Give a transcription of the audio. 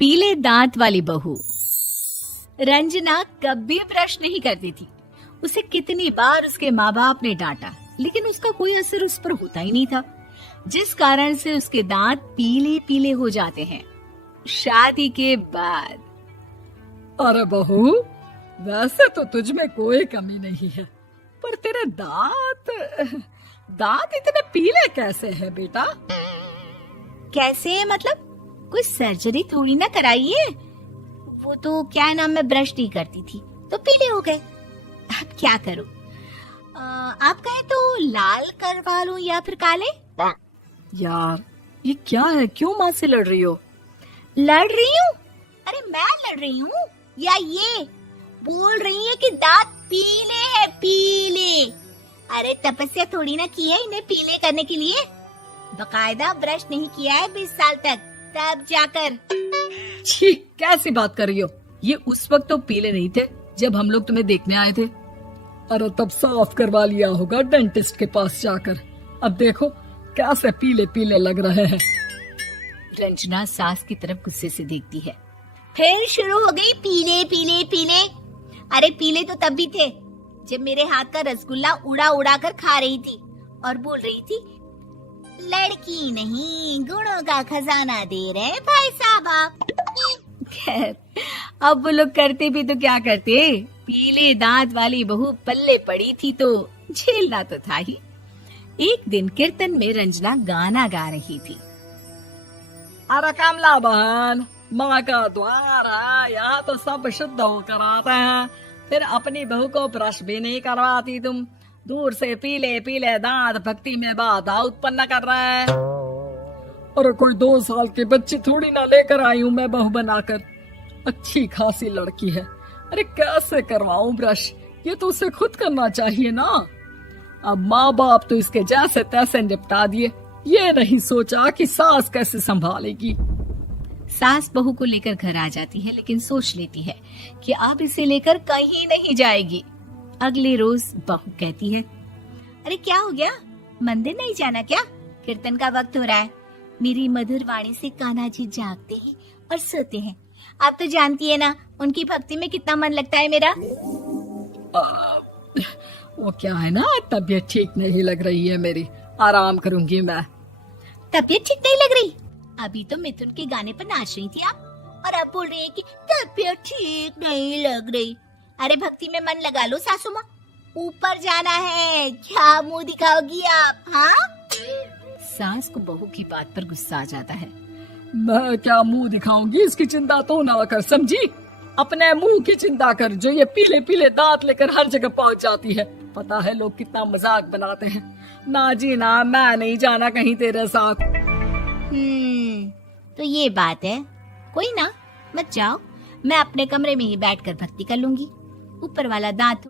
पीले दांत वाली बहू। रंजना कभी ब्रश नहीं करती थी। उसे कितनी बार उसके माँ बाप ने डांटा, लेकिन उसका कोई असर उस पर होता ही नहीं था, जिस कारण से उसके दांत पीले पीले हो जाते हैं। शादी के बाद अरे बहू, वैसे तो तुझ में कोई कमी नहीं है, पर तेरे दांत इतने पीले कैसे हैं बेटा? कैसे मतलब? कोई सर्जरी थोड़ी ना कराइए। वो तो क्या नाम, मैं ब्रश नहीं करती थी तो पीले हो गए। अब क्या करूं? आप कहें तो लाल करवा लूं या फिर काले? यार ये क्या है, क्यों माँ से लड़ रही हो? लड़ रही हूँ? अरे मैं लड़ रही हूँ या ये बोल रही है कि दांत पीले हैं, पीले। अरे तपस्या थोड़ी ना की है इन्हें पीले करने के लिए। बकायदा ब्रश नहीं किया है 20 साल तक, तब जाकर। छी, कैसी बात कर रही हो? ये उस वक्त तो पीले नहीं थे जब हम लोग तुम्हें देखने आए थे। अरे तब साफ करवा लिया होगा डेंटिस्ट के पास जाकर। अब देखो कैसे पीले पीले लग रहे हैं। रंजना सास की तरफ गुस्से से देखती है। फिर शुरू हो गई पीले पीले पीले। अरे पीले तो तब भी थे जब मेरे हाथ का रसगुल्ला उड़ा उड़ा कर खा रही थी और बोल रही थी, लड़की नहीं गुणों का खजाना दे रहे भाई साहब आप। खैर, अब वो लोग करते भी तो क्या करते, पीले दांत वाली बहू पल्ले पड़ी थी तो झेलना तो था ही। एक दिन कीर्तन में रंजना गाना गा रही थी। अरे कमला बहन, माँ का द्वार है, यहाँ तो सब शुद्ध होकर आते हैं, फिर अपनी बहू को ब्रश भी नहीं करवाती तुम। दूर से पीले पीले दांत भक्ति में बाधा उत्पन्न कर रहे हैं। अरे कोई 2 साल की बच्ची थोड़ी ना लेकर आई हूँ मैं बहू बनाकर। अच्छी खासी लड़की है, अरे कैसे करवाऊं ब्रश? ये तो उसे खुद करना चाहिए ना। अब माँ बाप तो इसके जैसे तैसे निपटा दिए, ये नहीं सोचा कि सास कैसे संभालेगी। सास बहू को लेकर घर आ जाती है, लेकिन सोच लेती है कि अब इसे लेकर कहीं नहीं जाएगी। अगले रोज बहू कहती है, अरे क्या हो गया, मंदिर नहीं जाना क्या? कीर्तन का वक्त हो रहा है। मेरी मधुर वाणी से कान्हा जी जागते हैं और सोते हैं। आप तो जानती है ना उनकी भक्ति में कितना मन लगता है मेरा। वो क्या है ना, तबीयत ठीक नहीं लग रही है मेरी, आराम करूंगी मैं। तबीयत ठीक नहीं लग रही? अभी तो मिथुन के गाने पर नाच रही थी आप, और अब बोल रही है कि तबीयत ठीक नहीं लग रही। अरे भक्ति में मन लगा लो सासू माँ, ऊपर जाना है, क्या मुंह दिखाओगी आप? हाँ? सास को बहू की बात पर गुस्सा आ जाता है। मैं क्या मुंह दिखाऊंगी, इसकी चिंता तो ना कर, समझी? अपने मुंह की चिंता कर, जो ये पीले पीले दांत लेकर हर जगह पहुंच जाती है। पता है लोग कितना मजाक बनाते हैं। ना जी ना, मैं नहीं जाना कहीं तेरे साथ। तो ये बात है, कोई ना, मत जाओ, मैं अपने कमरे में ही बैठकर भक्ति कर लूंगी। ऊपर वाला दांत